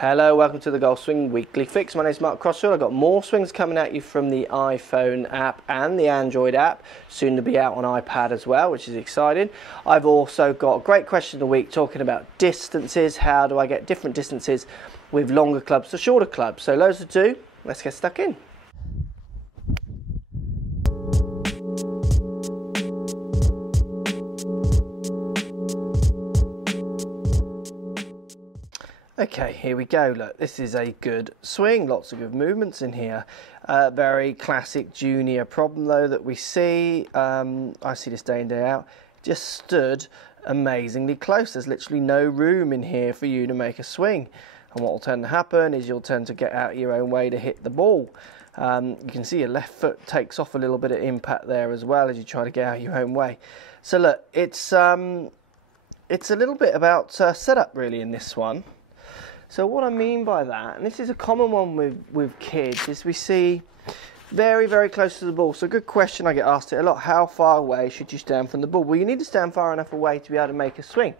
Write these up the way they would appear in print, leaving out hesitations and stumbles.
Hello, welcome to the Golf Swing Weekly Fix. My name is Mark Crossfield. I've got more swings coming at you from the iPhone app and the Android app, soon to be out on iPad as well, which is exciting. I've also got a great question of the week talking about distances. How do I get different distances with longer clubs to shorter clubs? So loads to do. Let's get stuck in. Okay, here we go. Look, this is a good swing. Lots of good movements in here. Very classic junior problem though that we see. I see this day in, day out. Just stood amazingly close. There's literally no room in here for you to make a swing. And what will tend to happen is you'll tend to get out of your own way to hit the ball. You can see your left foot takes off a little bit of impact there as well as you try to get out of your own way. So look, it's a little bit about setup really in this one. So what I mean by that, and this is a common one with kids, is we see very, very close to the ball. So good question, I get asked it a lot. How far away should you stand from the ball? Well, you need to stand far enough away to be able to make a swing.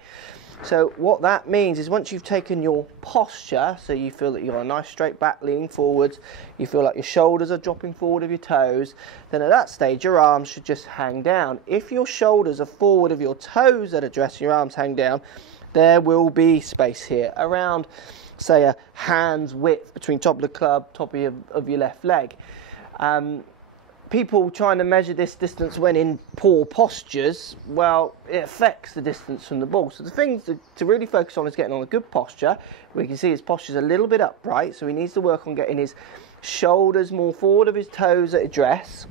So what that means is once you've taken your posture, so you feel that you've got a nice straight back leaning forwards, you feel like your shoulders are dropping forward of your toes, then at that stage your arms should just hang down. If your shoulders are forward of your toes at address and your arms hang down, there will be space here around, say, a hand's width between top of the club, top of your left leg. People trying to measure this distance when in poor postures, well, it affects the distance from the ball. So the thing to really focus on is getting on a good posture. We can see his posture's a little bit upright, so he needs to work on getting his shoulders more forward of his toes at address.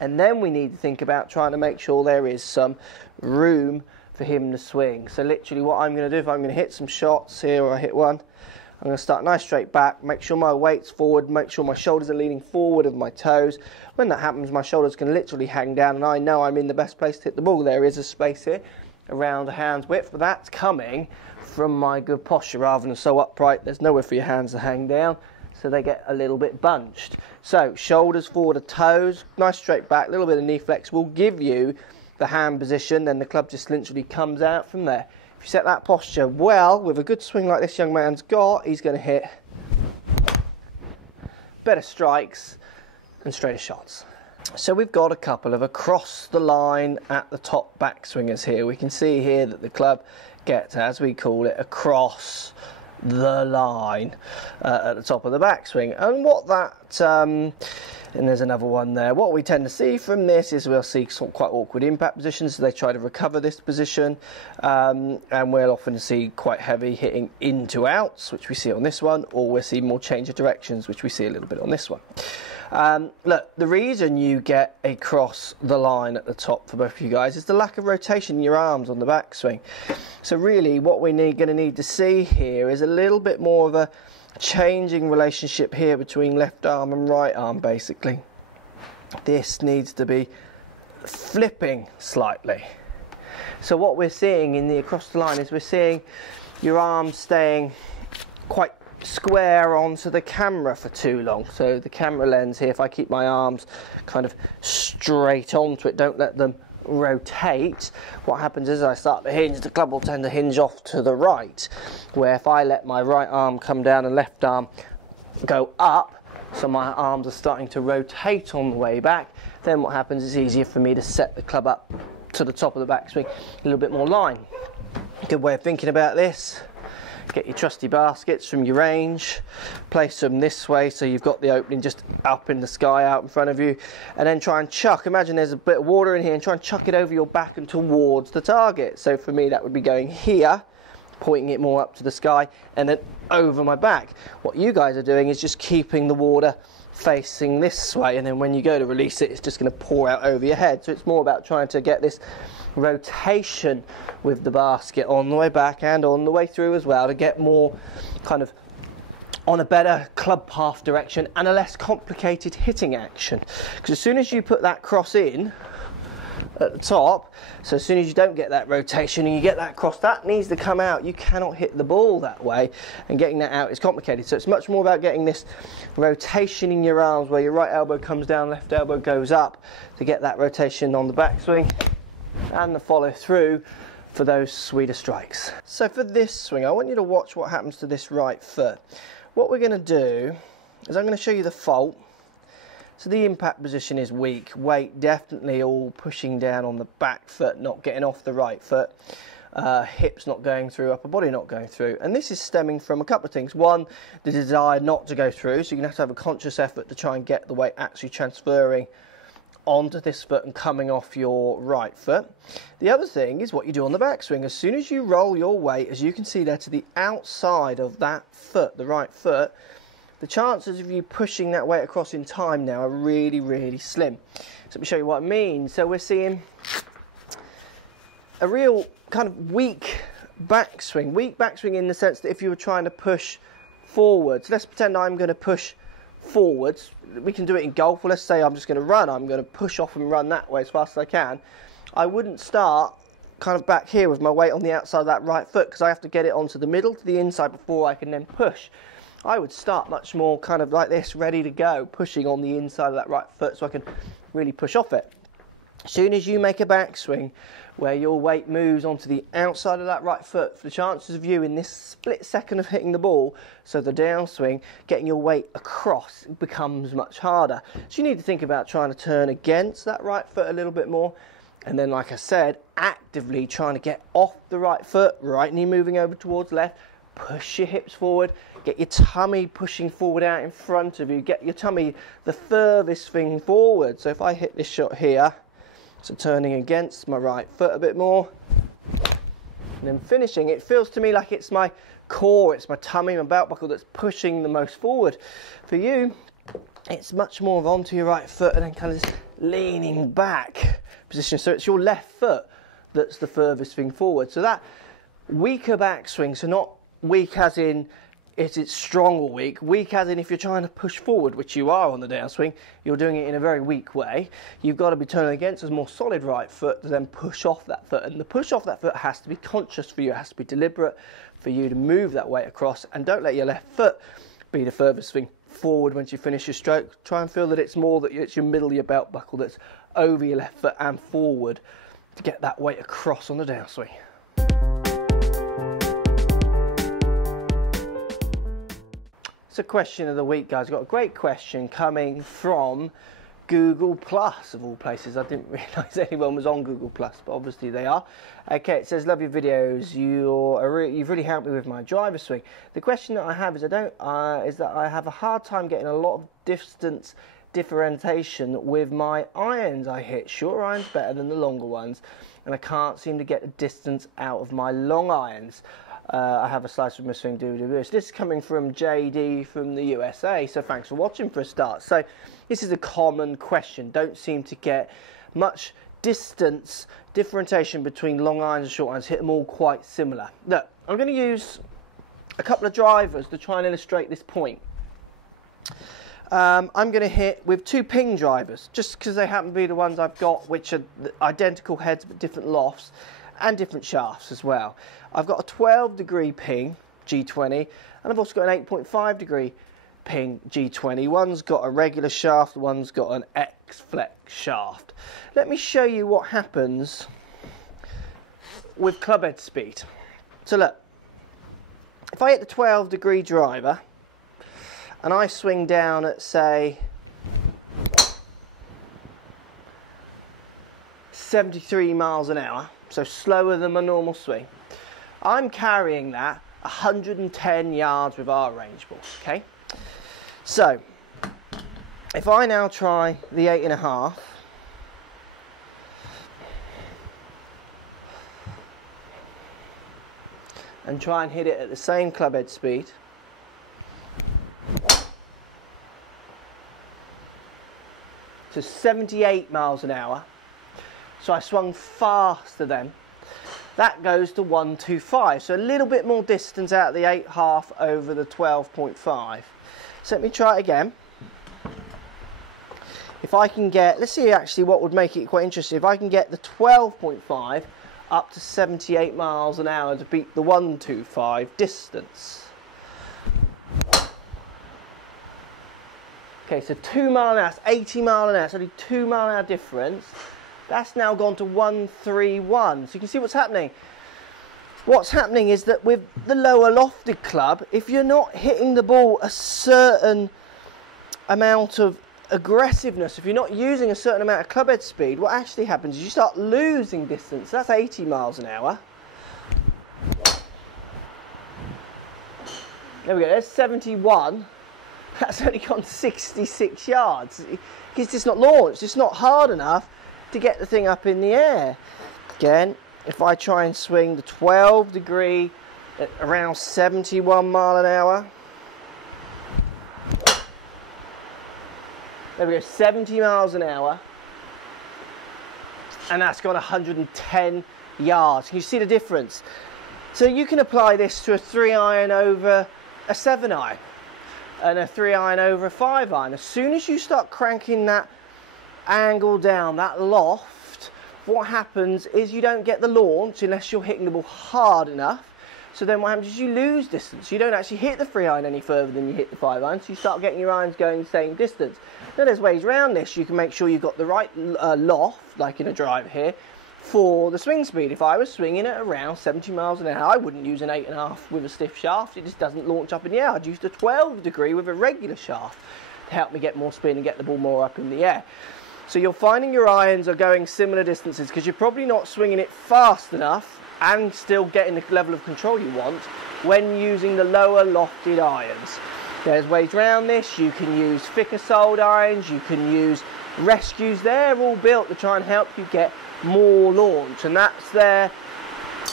And then we need to think about trying to make sure there is some room for him to swing. So literally what I'm going to do, if I'm going to hit some shots here, or I hit one, I'm going to start nice straight back, make sure my weight's forward, make sure my shoulders are leaning forward of my toes. When that happens, my shoulders can literally hang down and I know I'm in the best place to hit the ball. There is a space here around a hand's width, but that's coming from my good posture rather than so upright. There's nowhere for your hands to hang down, so they get a little bit bunched. So shoulders forward of toes, nice straight back, a little bit of knee flex will give you the hand position, then the club just literally comes out from there. If you set that posture well, with a good swing like this young man's got, he's going to hit better strikes and straighter shots. So we've got a couple of across the line at the top backswingers here. We can see here that the club gets, as we call it, across the line at the top of the backswing. And what that and there's another one there. What we tend to see from this is we'll see some quite awkward impact positions, so they try to recover this position, and we'll often see quite heavy hitting into outs, which we see on this one, or we'll see more change of directions, which we see a little bit on this one. Look, the reason you get a cross the line at the top for both of you guys is the lack of rotation in your arms on the backswing. So really what we're going to need to see here is a little bit more of a changing relationship here between left arm and right arm basically. This needs to be flipping slightly. So what we're seeing in the across the line is we're seeing your arms staying quite square onto the camera for too long. So the camera lens here, if I keep my arms kind of straight onto it, don't let them rotate, what happens is as I start to hinge, the club will tend to hinge off to the right, where if I let my right arm come down and left arm go up, so my arms are starting to rotate on the way back, then what happens is easier for me to set the club up to the top of the backswing a little bit more line. Good way of thinking about this: get your trusty baskets from your range, place them this way so you've got the opening just up in the sky out in front of you, and then try and chuck. Imagine there's a bit of water in here and try and chuck it over your back and towards the target. So for me that would be going here, pointing it more up to the sky, and then over my back. What you guys are doing is just keeping the water facing this way, and then when you go to release it, it's just going to pour out over your head. So it's more about trying to get this rotation with the basket on the way back and on the way through as well, to get more kind of on a better club path direction and a less complicated hitting action. Because as soon as you put that cross in at the top, so as soon as you don't get that rotation and you get that cross, that needs to come out. You cannot hit the ball that way, and getting that out is complicated. So it's much more about getting this rotation in your arms where your right elbow comes down, left elbow goes up, to get that rotation on the backswing and the follow through for those sweeter strikes. So for this swing, I want you to watch what happens to this right foot. What we're going to do is I'm going to show you the fault. So the impact position is weak, weight definitely all pushing down on the back foot, not getting off the right foot, hips not going through, upper body not going through, and this is stemming from a couple of things. One, the desire not to go through, so you're going to have a conscious effort to try and get the weight actually transferring onto this foot and coming off your right foot. The other thing is what you do on the backswing. As soon as you roll your weight, as you can see there, to the outside of that foot, the right foot, the chances of you pushing that weight across in time now are really, really slim. So let me show you what I mean. So we're seeing a real kind of weak backswing in the sense that if you were trying to push forwards, let's pretend I'm going to push forwards. We can do it in golf. Well, let's say I'm just going to run. I'm going to push off and run that way as fast as I can. I wouldn't start kind of back here with my weight on the outside of that right foot because I have to get it onto the middle to the inside before I can then push. I would start much more kind of like this, ready to go, pushing on the inside of that right foot so I can really push off it. As soon as you make a backswing where your weight moves onto the outside of that right foot, the chances of you in this split second of hitting the ball, so the downswing, getting your weight across becomes much harder. So you need to think about trying to turn against that right foot a little bit more. And then, like I said, actively trying to get off the right foot, right knee moving over towards left, push your hips forward, get your tummy pushing forward out in front of you, get your tummy the furthest thing forward. So if I hit this shot here, so turning against my right foot a bit more, and then finishing, it feels to me like it's my core, it's my tummy, my belt buckle that's pushing the most forward. For you, it's much more of onto your right foot and then kind of this leaning back position. So it's your left foot that's the furthest thing forward. So that weaker backswing, so not weak as in it's strong or weak as in if you're trying to push forward, which you are on the downswing, you're doing it in a very weak way. You've got to be turning against a more solid right foot to then push off that foot. And the push off that foot has to be conscious for you, it has to be deliberate for you to move that weight across, and don't let your left foot be the furthest thing forward once you finish your stroke. Try and feel that it's more that it's your middle of your belt buckle that's over your left foot and forward to get that weight across on the downswing. It's a question of the week, guys. I've got a great question coming from Google Plus, of all places. I didn't realise anyone was on Google Plus, but obviously they are. Okay, it says, love your videos. You've really helped me with my driver swing. The question that I have is that I have a hard time getting a lot of distance differentiation with my irons I hit. Short irons better than the longer ones, and I can't seem to get the distance out of my long irons. I have a slice of my swing So this is coming from JD from the USA, so thanks for watching for a start. So this is a common question. Don't seem to get much distance differentiation between long irons and short irons. Hit them all quite similar. Look, I'm going to use a couple of drivers to try and illustrate this point. I'm going to hit with two ping drivers, just because they happen to be the ones I've got, which are identical heads but different lofts and different shafts as well. I've got a 12-degree ping G20, and I've also got an 8.5-degree ping G20. One's got a regular shaft, one's got an X-Flex shaft. Let me show you what happens with club head speed. So look, if I hit the 12-degree driver and I swing down at, say, 73 miles an hour, so slower than my normal swing, I'm carrying that 110 yards with our range ball, okay? So, if I now try the 8.5, and try and hit it at the same club head speed, to 78 miles an hour, so I swung faster then, that goes to 125, so a little bit more distance out of the 8.5 over the 12.5. So let me try it again. If I can get, let's see actually what would make it quite interesting, if I can get the 12.5 up to 78 miles an hour to beat the 125 distance. Okay, so 2 mile an hour, that's 80 mile an hour, so only 2 mile an hour difference. That's now gone to 131. So you can see what's happening. what's happening is that with the lower lofted club, if you're not hitting the ball a certain amount of aggressiveness, if you're not using a certain amount of club head speed, what actually happens is you start losing distance. That's 80 miles an hour. There we go, there's 71. That's only gone 66 yards. It's just not launched. It's not hard enough to get the thing up in the air. Again, if I try and swing the 12 degree at around 71 mile an hour. There we go, 70 miles an hour. And that's gone 110 yards. Can you see the difference? So you can apply this to a 3-iron over a 7-iron. And a 3-iron over a 5-iron. As soon as you start cranking that angle down, that loft, what happens is you don't get the launch unless you're hitting the ball hard enough. So then what happens is you lose distance. You don't actually hit the 3-iron any further than you hit the 5-iron, so you start getting your irons going the same distance. Now there's ways around this. You can make sure you've got the right loft, like in a driver here, for the swing speed. If I was swinging at around 70 miles an hour, I wouldn't use an 8.5 with a stiff shaft. It just doesn't launch up in the air. I'd use the 12 degree with a regular shaft to help me get more spin and get the ball more up in the air. So you're finding your irons are going similar distances because you're probably not swinging it fast enough and still getting the level of control you want when using the lower lofted irons. There's ways around this. You can use thicker soled irons, you can use rescues. They're all built to try and help you get more launch, and that's there.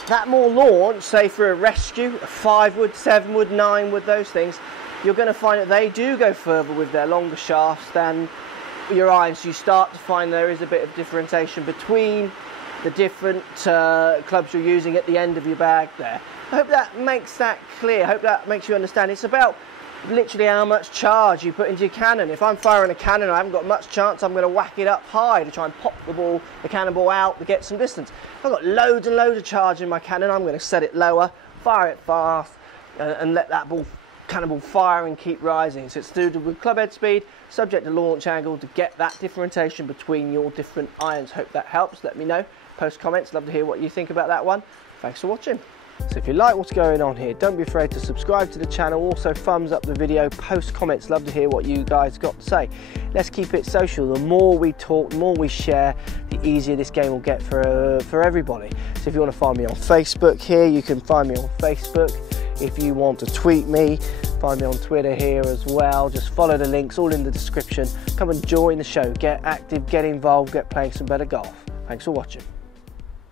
That more launch, say for a rescue, a 5-wood, 7-wood, 9-wood, those things, you're going to find that they do go further with their longer shafts than your irons. So you start to find there is a bit of differentiation between the different clubs you're using at the end of your bag there. I hope that makes that clear. I hope that makes you understand. It's about literally how much charge you put into your cannon. If I'm firing a cannon, I haven't got much chance. I'm going to whack it up high to try and pop the cannonball out to get some distance. If I've got loads and loads of charge in my cannon, I'm going to set it lower, fire it fast, and let that cannonball fire and keep rising. So it's to do with club head speed, subject to launch angle, to get that differentiation between your different irons. Hope that helps. Let me know. Post comments. Love to hear what you think about that one. Thanks for watching. So if you like what's going on here, don't be afraid to subscribe to the channel. Also thumbs up the video, post comments. Love to hear what you guys got to say. Let's keep it social. The more we talk, the more we share, the easier this game will get for everybody. So if you want to find me on Facebook here, you can find me on Facebook. If you want to tweet me, find me on Twitter here as well. Just follow the links, all in the description. Come and join the show. Get active, get involved, get playing some better golf. Thanks for watching.